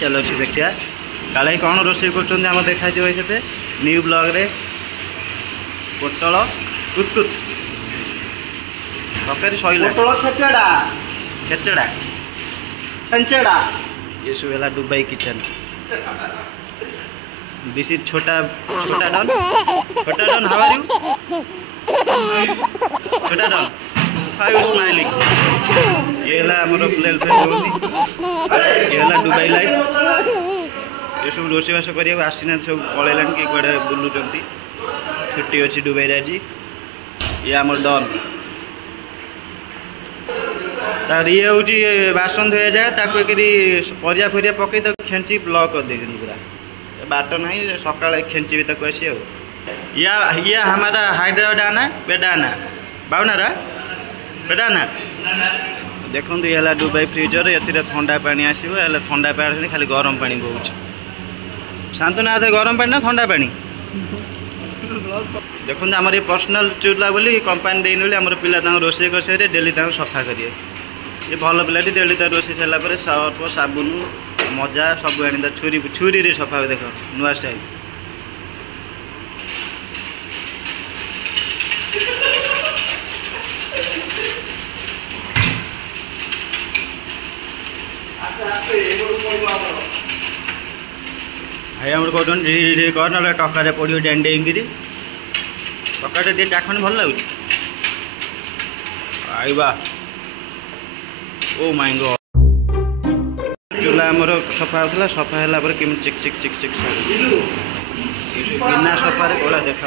चलो अच्छी देखिए काले कौन रोषे कर देखा से न्यू ब्लॉग रे पोटल कुतकुत तरकारी सैला खेचड़ा खेचड़ा कंचड़ा ये सब है दुबई किचन। दिस इज छोटा छोटा डॉन हाउ आर यू छोटा डॉन हाउ यू स्माइलिंग ये है हमर प्लेन फ्रेंड ये है दुबई लाइफ ये सब रोषेबास करिया आसीना सब पलैलान कि कड़े बुलूँ छुट्टी अच्छी दुबई आज ये आम डन तार ये हूँ बासन धोया जाए परिया फरिया पकई तो खेची ब्लक कर दे पूरा बाट ना सका खेची भी तक आसी ये हमारा हैदराबाद आना बेडा आना बावनारा बेडा आना देखो ये है दुबई फ्रिजर ये ठंडा पानी आसो ठंडा पानी खाली गरम पानी बहुत शांतनु आधे गरम पानी ना ठंडा पानी देखो आम ये पर्सनाल चूल्हा बोली कंपानी देनी बोली आम पिला रोषे कर सारे डेली सफा करिए ये भल पिलाटी डेली रोषे सारापर सर्फ साबुन मजा सब आनी छुरी छुरी रे सफा देख नुआ स्टाइल भाई आम कहते कर ना टका पड़ो डेंडेरी टका चाखन भल लगुच आईवा ओ माय गॉड चूल्हा आमर सफा होता सफा है चिक चिक चिक चिक बिना सफारे कला देखा।